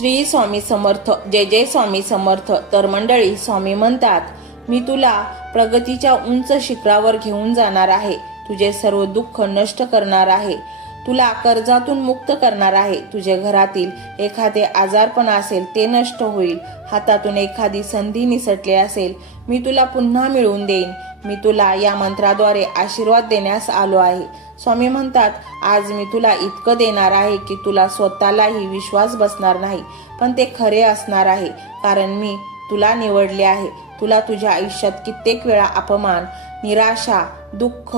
श्री स्वामी समर्थ जय जय स्वामी समर्थ तर मंडळी स्वामी म्हणतात मी तुला प्रगतीच्या उंच शिखरावर घेऊन जाणार आहे. तुझे सर्व दुःख नष्ट करणार आहे. तुला कर्जातून मुक्त करणार आहे. तुझे घरातील एखादे आजारपण असेल ते नष्ट होईल. हातातून एखादी संधी निसटली असेल मी तुला पुन्हा मिळवून देईन. मी तुला या मंत्राद्वारे आशीर्वाद देण्यास आलो आहे. स्वामी म्हणतात आज मी तुला इतकं देणार आहे की तुला स्वतःलाही विश्वास बसणार नाही पण ते खरे असणार आहे कारण मी तुला निवडले आहे. तुला तुझ्या आयुष्यात कित्येक वेळा अपमान निराशा दुःख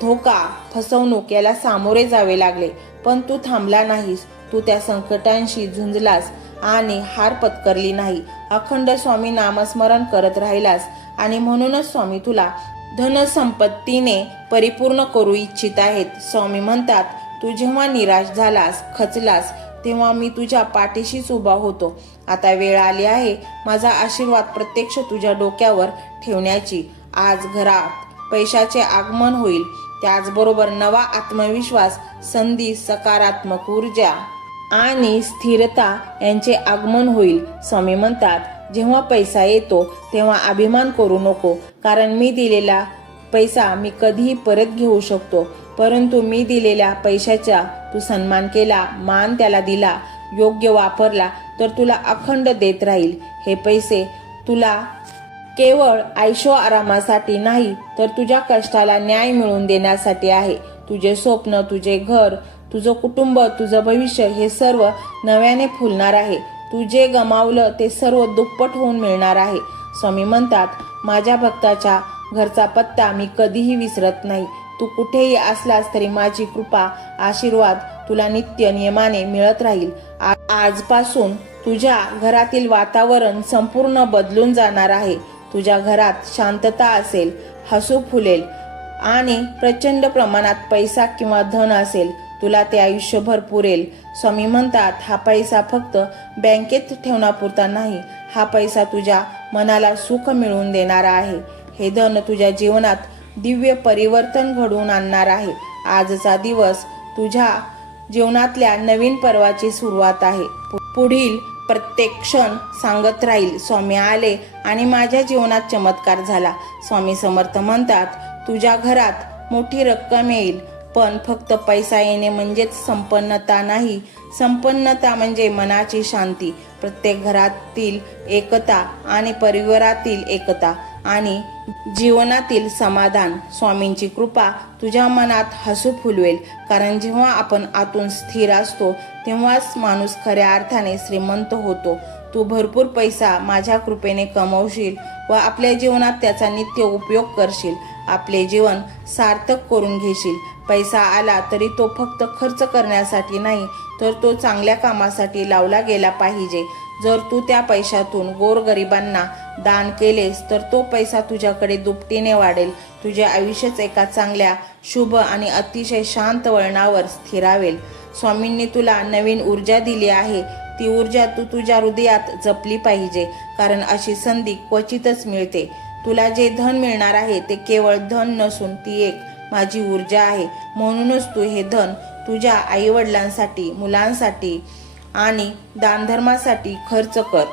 धोका फसवणूक याला सामोरे जावे लागले पण तू थांबला नाहीस. तू त्या संकटांशी झुंजलास आणि हार पत्करली नाही. अखंड स्वामी नामस्मरण करत राहिलास आणि म्हणूनच स्वामी तुला धनसंपत्तीने परिपूर्ण करू इच्छित आहेत. स्वामी म्हणतात तू जेव्हा निराश झालास खचलास तेव्हा मी तुझ्या पाठीशीच उभा होतो. आता वेळ आली आहे माझा आशीर्वाद प्रत्यक्ष तुझ्या डोक्यावर ठेवण्याची. आज घरात पैशाचे आगमन होईल. त्याचबरोबर नवा आत्मविश्वास संधी सकारात्मक ऊर्जा आणि स्थिरता यांचे आगमन होईल. स्वामी म्हणतात जेव्हा पैसा येतो तेव्हा अभिमान करू नको. कारण मी दिलेला पैसा मी कधीही परत घेऊ शकतो. परंतु मी दिलेल्या पैशाचा तू सन्मान केला मान त्याला दिला योग्य वापरला तर तुला अखंड देत राहील. हे पैसे तुला केवळ आयशो आरामासाठी नाही तर तुझ्या कष्टाला न्याय मिळवून देण्यासाठी आहे. तुझे स्वप्न तुझे घर तुझं कुटुंब तुझं भविष्य हे सर्व नव्याने फुलणार आहे. तू जे गमावलं ते सर्व दुप्पट होऊन मिळणार आहे. स्वामी म्हणतात माझ्या भक्ताच्या घरचा पत्ता मी कधीही विसरत नाही. तू कुठेही असलास तरी माझी कृपा आशीर्वाद तुला नित्य नियमाने मिळत राहील. आ- आजपासून तुझ्या घरातील वातावरण संपूर्ण बदलून जाणार आहे. तुझ्या घरात शांतता असेल हसू फुलेल आणि प्रचंड प्रमाणात पैसा किंवा धन असेल. तुला ते आयुष्यभर पुरेल. स्वामी म्हणतात हा पैसा फक्त बँकेत ठेवण्यापुरता नाही हा पैसा तुझ्या मनाला सुख मिळवून देणारा आहे. हे धन तुझ्या जीवनात दिव्य परिवर्तन घडवून आणणार आहे. आजचा दिवस तुझ्या जीवनातल्या नवीन पर्वाची सुरुवात आहे. पुढील प्रत्येक क्षण सांगत राहील स्वामी आले आणि माझ्या जीवनात चमत्कार झाला. स्वामी समर्थ म्हणतात तुझ्या घरात मोठी रक्कम येईल. पण फक्त पैसा येणे म्हणजेच संपन्नता नाही. संपन्नता म्हणजे मनाची शांती. प्रत्येक घरातील एकता आणि परिवारातील एकता आणि जीवनातील समाधान. स्वामींची कृपा तुझ्या मनात हसू फुलवेल. कारण जेव्हा आपण आतून स्थिर असतो तेव्हाच माणूस खऱ्या अर्थाने श्रीमंत होतो. तू भरपूर पैसा माझ्या कृपेने कमवशील व आपल्या जीवनात त्याचा नित्य उपयोग करशील. आपले जीवन सार्थक करून घेशील. पैसा आला तरी तो फक्त खर्च करण्यासाठी नाही तर तो चांगल्या कामासाठी लावला गेला पाहिजे. जर तू त्या पैशातून गोरगरिबांना दान केलेस तर तो पैसा तुझ्याकडे दुपटीने वाढेल. तुझे आयुष्यच एका चांगल्या शुभ आणि अतिशय शांत वळणावर स्थिरावेल. स्वामींनी तुला नवीन ऊर्जा दिली आहे. ती ऊर्जा तू तुझ्या हृदयात जपली पाहिजे कारण अशी संधी क्वचितच मिळते. तुला जे धन मिळणार आहे ते केवळ धन नसून ती एक माझी ऊर्जा आहे. म्हणूनच तू हे धन तुझ्या आईवडिलांसाठी मुलांसाठी आणि दानधर्मासाठी खर्च कर.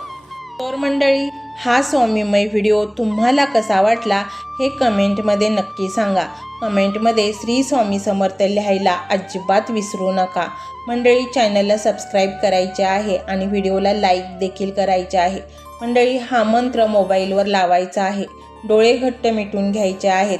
तर मंडळी हा स्वामीमय व्हिडिओ तुम्हाला कसा वाटला हे कमेंटमध्ये नक्की सांगा. कमेंटमध्ये श्री स्वामी समर्थ लिहायला अजिबात विसरू नका. मंडळी चॅनलला सबस्क्राईब करायचे आहे आणि व्हिडिओला लाईक देखील करायचे आहे. मंडळी हा मंत्र मोबाईलवर लावायचा आहे. डोळे घट्ट मिटून घ्यायचे आहेत.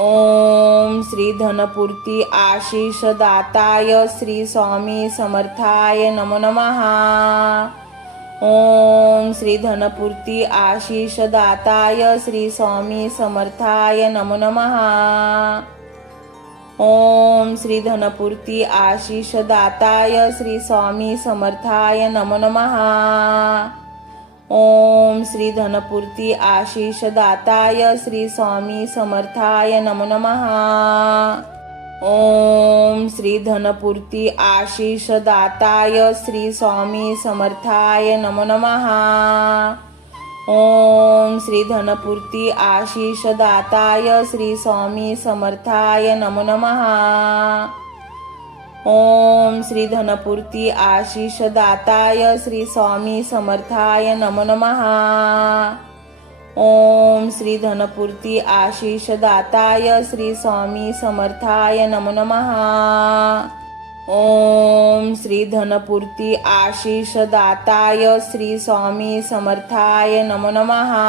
ओम श्री धनपूर्ती आशिष दाताय श्री स्वामी समर्थाय नमो नमहा ओम श्री धनपूर्ती आशिष दाताय श्री स्वामी समर्थाय नमो नमहा ओम श्री धनपूर्ती आशिष दाताय श्री स्वामी समर्थाय नमो नमहा ओम श्री धनपूर्ती आशिष दाताय श्री स्वामी समर्थाय नमो नमहा ओम श्री धनपूर्ती आशिष दाताय श्री स्वामी समर्थाय नमो नमहा ओम श्री धनपूर्ती आशिष दाताय श्री स्वामी समर्थाय नमो नमहा ओम श्री धनपूर्ती आशिष दाताय श्री स्वामी समर्थाय नमो नमहा ओम श्री धनपूर्ती आशिष दाताय श्री स्वामी समर्थाय नमो नमहा ओम श्री धनपूर्ती आशिष दाताय श्री स्वामी समर्थाय नमो नमहा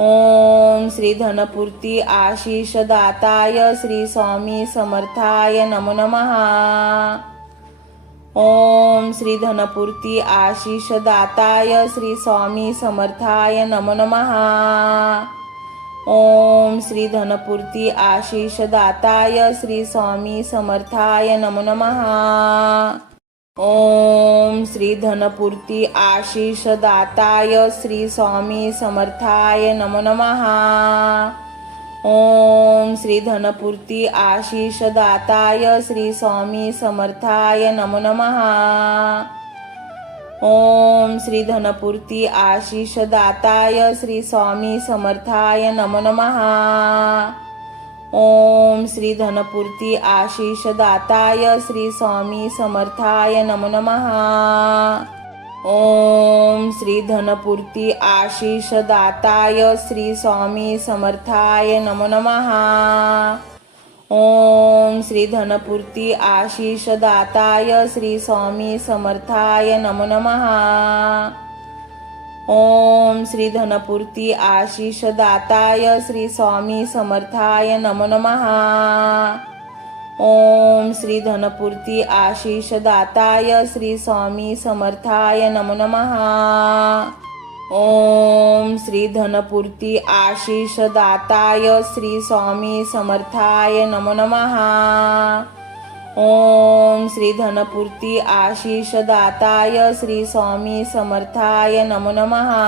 ओम श्री धनपूर्ती आशिष दाताय श्री स्वामी समर्थाय नमो नमहा ओम श्री धनपूर्ती आशिष दाताय श्री स्वामी समर्थाय नमो नमहा ओम श्री धनपूर्ती आशिष दाताय श्री स्वामी समर्थाय नमो नमहा ओम श्री धनपूर्ती आशिष दाताय श्री स्वामी समर्थाय नमो नमहा ओम श्री धनपूर्ती आशिष दाताय श्री स्वामी समर्थाय नमो नमहा ओम श्री धनपूर्ती आशिष दाताय श्री स्वामी समर्थाय नमो नमहा ओम श्री धनपूर्ती आशिष दाताय श्री स्वामी समर्थाय नमो नमहा ओम श्री धनपूर्ती आशिष दाताय श्री स्वामी समर्थाय नमो नमहा ओम श्री धनपूर्ती आशिष दाताय श्री स्वामी समर्थाय नमो नमहा ओम श्री धनपूर्ती आशिष दाताय श्री स्वामी समर्थाय नमो नमहा ओम श्री धनपूर्ती आशिष दाताय श्री स्वामी समर्थाय नमो नमहा ओम श्री धनपूर्ती आशिष दाताय श्री स्वामी समर्थाय नमो नमहा ओम श्री धनपूर्ती आशिष दाताय श्री स्वामी समर्थाय नमो नमहा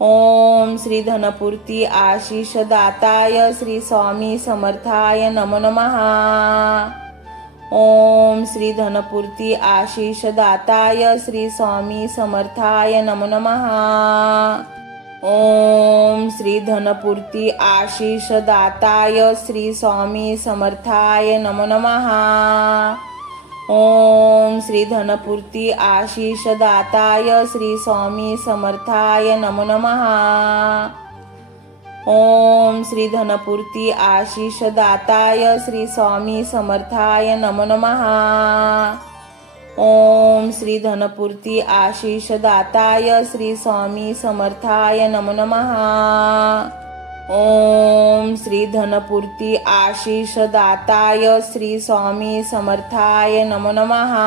ओम श्री धनपूर्ती आशिष दाताय श्री स्वामी समर्थाय नमो नमहा ओम श्री धनपूर्ती आशिष दाताय श्री स्वामी समर्थाय नमो नमहा ओम श्री धनपूर्ती आशिष दाताय श्री स्वामी समर्थाय नमो नमहा ओम श्री धनपूर्ती आशिष दाताय श्री स्वामी समर्थाय नमो नमहा ओम श्री धनपूर्ती आशिष दाताय श्री स्वामी समर्थाय नमो नमहा ओम श्री धनपूर्ती आशिष दाताय श्री स्वामी समर्थाय नमो नमहा ओम श्री धनपूर्ती आशिष दाताय श्री स्वामी समर्थाय नमो नमहा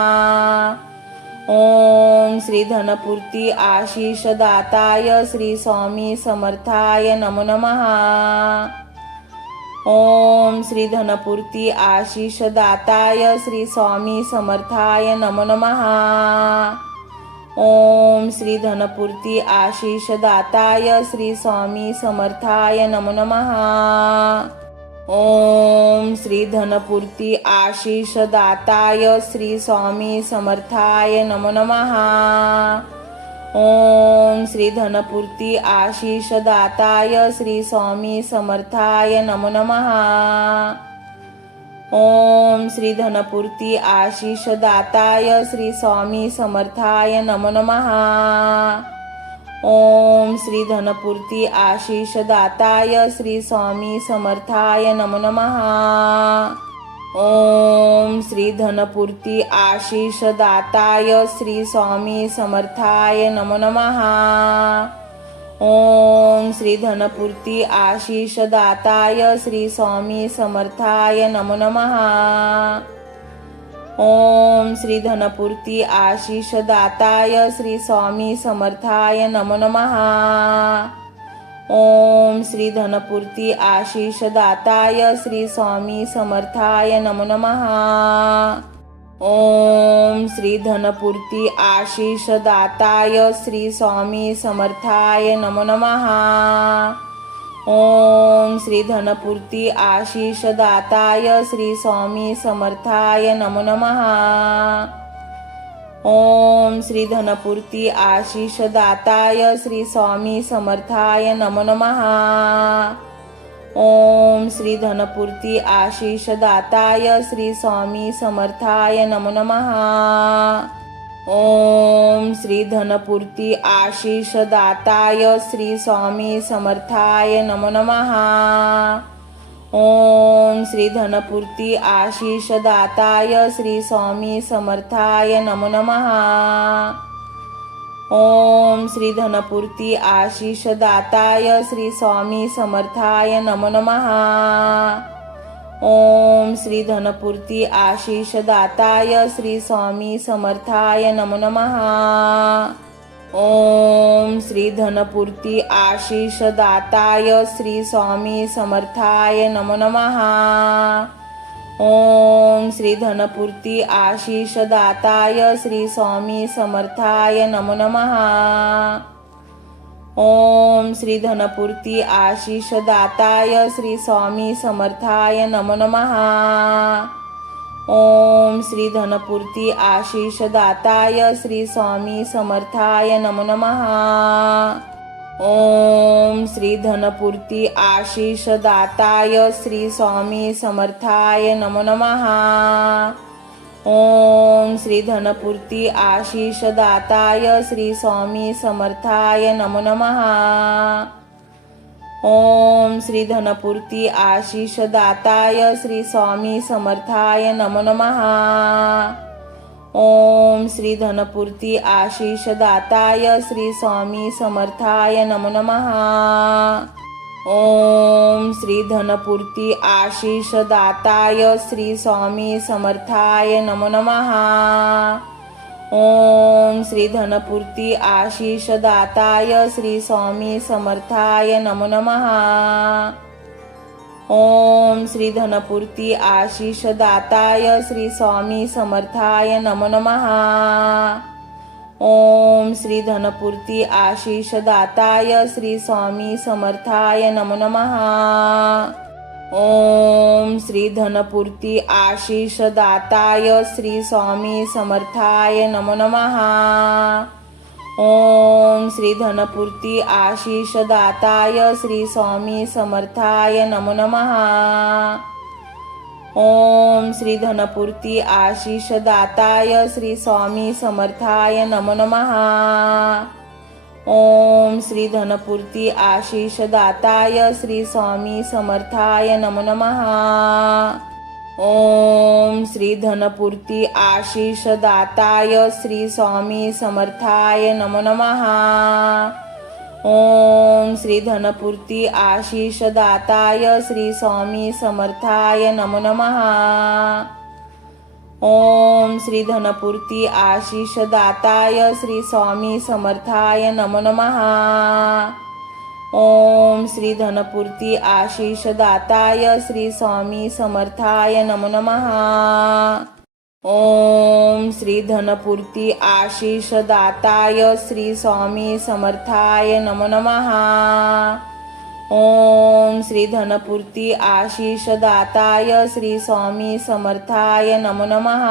ओम श्री धनपूर्ती आशिष दाताय श्री स्वामी समर्थाय नमो नमहा ओम श्री धनपूर्ती आशिष दाताय श्री स्वामी समर्थाय नमो नमहा ओम श्री धनपूर्ती आशिष दाताय श्री स्वामी समर्थाय नमो नमहा ओम श्री धनपूर्ती आशिष दाताय श्री स्वामी समर्थाय नमो नमहा ओम श्री धनपूर्ती आशिष दाताय श्री स्वामी समर्थाय नमो नमहा ओम श्री धनपूर्ती आशिष दाताय श्री स्वामी समर्थाय नमो नमहा ओम श्री धनपूर्ती आशिष दाताय श्री स्वामी समर्थाय नमो नमः. ओम श्री धनपूर्ती आशिष दाताय श्री स्वामी समर्थाय नमो नमः. ओम श्री धनपूर्ती आशिष दाताय श्री स्वामी समर्थाय नमो नमः. ओम श्री धनपूर्ती आशिष दाताय श्री स्वामी समर्थाय नमो नमः. ओम श्री धनपूर्ती आशिष दाताय श्री स्वामी समर्थाय नमो नमः. ओम श्री धनपूर्ती आशिष दाताय श्री स्वामी समर्थाय नमो नमः. ओम श्री धनपूर्ती आशिष दाताय श्री स्वामी समर्थाय नमो नमः. ओम श्री धनपूर्ती आशिष दाताय श्री स्वामी समर्थाय नमो नमः. ओम श्री धनपूर्ती आशिष दाताय श्री स्वामी समर्थाय नमो नमः. ओम श्री धनपूर्ती आशिष दाताय श्री स्वामी समर्थाय नमो नमः. ओम श्री धनपूर्ती आशिष दाताय श्री स्वामी समर्थाय नमो नमः। ओम श्री धनपूर्ती आशिष दाताय श्री स्वामी समर्थाय नमो नमहा ओम श्री धनपूर्ती आशिष दाताय श्री स्वामी समर्थाय नमो नमः। ओम श्री धनपूर्ती आशिष दाताय श्री स्वामी समर्थाय नमो नमः। ओम श्री धनपूर्ती आशिष दाताय श्री स्वामी समर्थाय नमो नमः। ओम श्री धनपूर्ती आशिष दाताय श्री स्वामी समर्थाय नमो नमः। ओम श्री धनपूर्ती आशिष दाताय श्री स्वामी समर्थाय नमो नमः. ओम श्री धनपूर्ती आशिष दाताय श्री स्वामी समर्थाय नमो नमः. ओम श्री धनपूर्ती आशिष दाताय श्री स्वामी समर्थाय नमो नमः. ओम श्री धनपूर्ती आशिष दाताय श्री स्वामी समर्थाय नमो नमः। ओम श्री धनपूर्ती आशिष दाताय श्री स्वामी समर्थाय नमो नमः। ओम श्री धनपूर्ती आशिष दाताय श्री स्वामी समर्थाय नमो नमः। ओम श्री धनपूर्ती आशिष दाताय श्री स्वामी समर्थाय नमो नमहा ओम श्री धनपूर्ती आशिष दाताय श्री स्वामी समर्थाय नमो नमहा ओम श्री धनपूर्ती आशिष दाताय श्री स्वामी समर्थाय नमो नमहा ओम श्री धनपूर्ती आशिष दाताय श्री स्वामी समर्थाय नमो नमः. ओम श्री धनपूर्ती आशिष दाताय श्री स्वामी समर्थाय नमो नमः. ओम श्री धनपूर्ती आशिष दाताय श्री स्वामी समर्थाय नमो नमः. ओम श्री धनपूर्ती आशिष दाताय श्री स्वामी समर्थाय नमो नमः. ओम श्री धनपूर्ती आशिष दाताय श्री स्वामी समर्थाय नमो नमः. ओम श्री धनपूर्ती आशिष दाताय श्री स्वामी समर्थाय नमो नमः. ओम श्री धनपूर्ती आशिष दाताय श्री स्वामी समर्थाय नमो नमः. ओम श्री धनपूर्ती आशिष दाताय श्री स्वामी समर्थाय नमो नमः. ओम श्री धनपूर्ती आशिष दाताय श्री स्वामी समर्थाय नमो नमः. ओम श्री धनपूर्ती आशिष दाताय श्री स्वामी समर्थाय नमो नमः.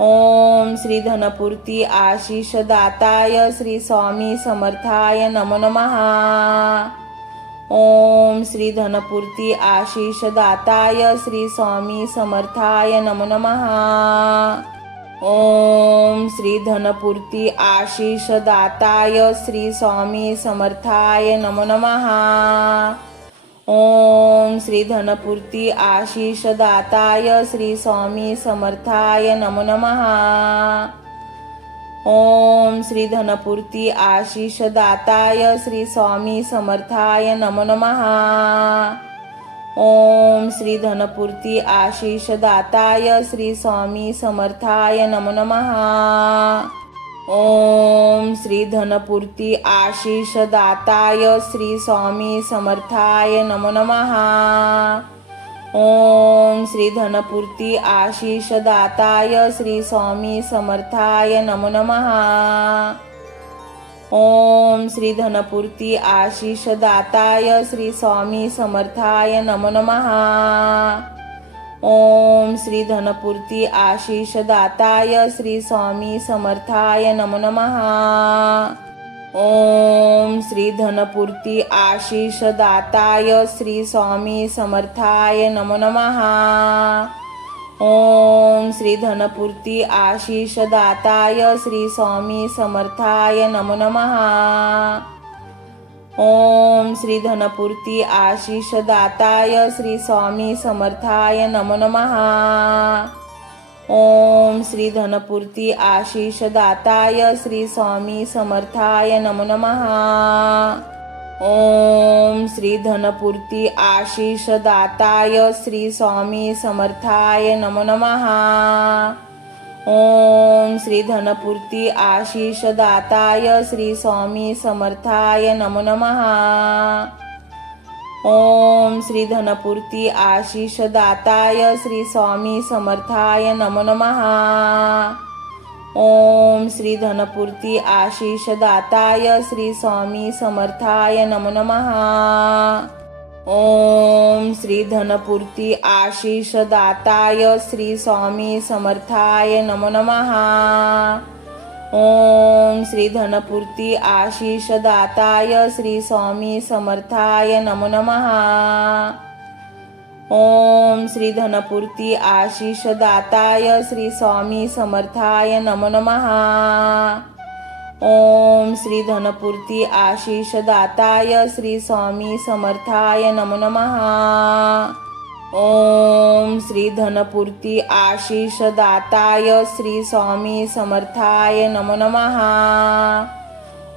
ओम श्री धनपूर्ती आशिष दाताय श्री स्वामी समर्थाय नमो नमहा ओम श्री धनपूर्ती आशिष दाताय श्री स्वामी समर्थाय नमो नमः. ओम श्री धनपूर्ती आशिष दाताय श्री स्वामी समर्थाय नमो नमहा ओम श्री धनपूर्ती आशिष दाताय श्री स्वामी समर्थाय नमो नमहा ओम श्री धनपूर्ती आशिष दाताय श्री स्वामी समर्थाय नमो नमहा ओम श्री धनपूर्ती आशिष दाताय श्री स्वामी समर्थाय नमो नमहा ओम श्री धनपूर्ती आशिष दाताय श्री स्वामी समर्थाय नमो नमहा ओम श्री धनपूर्ती आशिष दाताय श्री स्वामी समर्थाय नमो नमहा ओम श्री धनपूर्ती आशिष दाताय श्री स्वामी समर्थाय नमो नमहा ओम श्री धनपूर्ती आशिष दाताय श्री स्वामी समर्थाय नमो नमहा ओम श्री धनपूर्ती आशिष दाताय श्री स्वामी समर्थाय नमो नमहा ओम श्री धनपूर्ती आशिष दाताय श्री स्वामी समर्थाय नमो नमहा ओम श्री धनपूर्ती आशिष दाताय श्री स्वामी समर्थाय नमो नमहा ओम श्री धनपूर्ती आशिष दाताय श्री स्वामी समर्थाय नमो नमहा ओम श्री धनपूर्ती आशिष दाताय श्री स्वामी समर्थाय नमो नमहा ओम श्री धनपूर्ती आशिष दाताय श्री स्वामी समर्थाय नमो नमहा ओम श्री धनपूर्ती आशिष दाताय श्री स्वामी समर्थाय नमो नमहा ओम श्री धनपूर्ती आशिष दाताय श्री स्वामी समर्थाय नमो नमहा ओम श्री धनपूर्ती आशिष दाताय श्री स्वामी समर्थाय नमो नमहा ओम श्री धनपूर्ती आशिष दाताय श्री स्वामी समर्थाय नमो नमहा ओम श्री धनपूर्ती आशिष दाताय श्री स्वामी समर्थाय नमो नमहा ओम श्री धनपूर्ती आशिष दाताय श्री स्वामी समर्थाय नमो नमहा ओम श्री धनपूर्ती आशिष दाताय श्री स्वामी समर्थाय नमो नमहा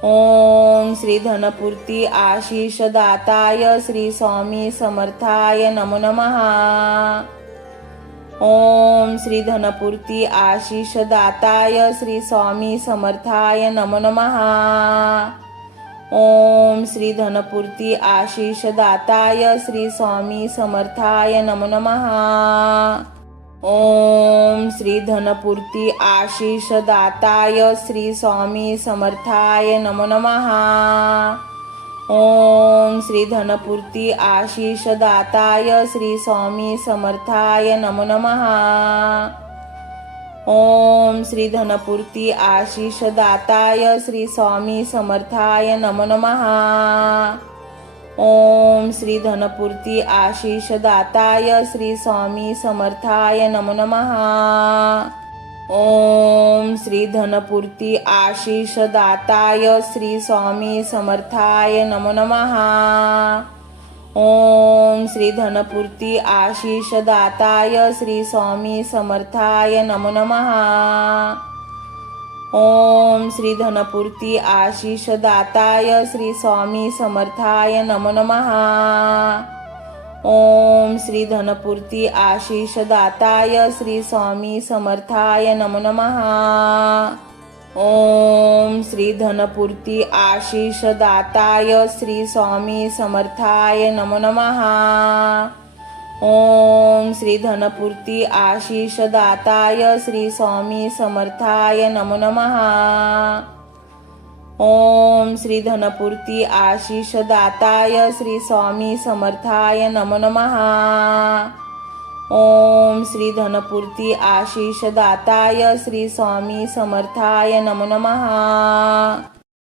ओम श्री धनपूर्ती आशिष दाताय श्री स्वामी समर्थाय नमो नमहा ओम श्री धनपूर्ती आशिष दाताय श्री स्वामी समर्थाय नमो नमहा ओम श्री धनपूर्ती आशिष दाताय श्री स्वामी समर्थाय नमो नमहा ओम श्री धनपूर्ती आशिष दाताय श्री स्वामी समर्थाय नमो नमहा ओम श्री धनपूर्ती आशिष दाताय श्री स्वामी समर्थाय नमो नमहा ओम श्री धनपूर्ती आशिष दाताय श्री स्वामी समर्थाय नमो नमहा ओम श्री धनपूर्ती आशिष दाताय श्री स्वामी समर्थाय नमो नमहा ओम श्री धनपूर्ती आशिष दाताय श्री स्वामी समर्थाय नमो नमहा ओम श्री धनपूर्ती आशिष दाताय श्री स्वामी समर्थाय नमो नमहा ओम श्री धनपूर्ती आशिष दाताय श्री स्वामी समर्थाय नमो नमहा ओम श्री धनपूर्ती आशिष दाताय श्री स्वामी समर्थाय नमो नमहा ओम श्री धनपूर्ती आशिष दाताय श्री स्वामी समर्थाय नमो नमहा ओम श्री धनपूर्ती आशिष दाताय श्री स्वामी समर्थाय नमो नमहा ओम श्री धनपूर्ती आशिष दाताय श्री स्वामी समर्थाय नमो नमहा ओम श्री धनपूर्ती आशिष दाताय श्री स्वामी समर्थाय नमो नमहा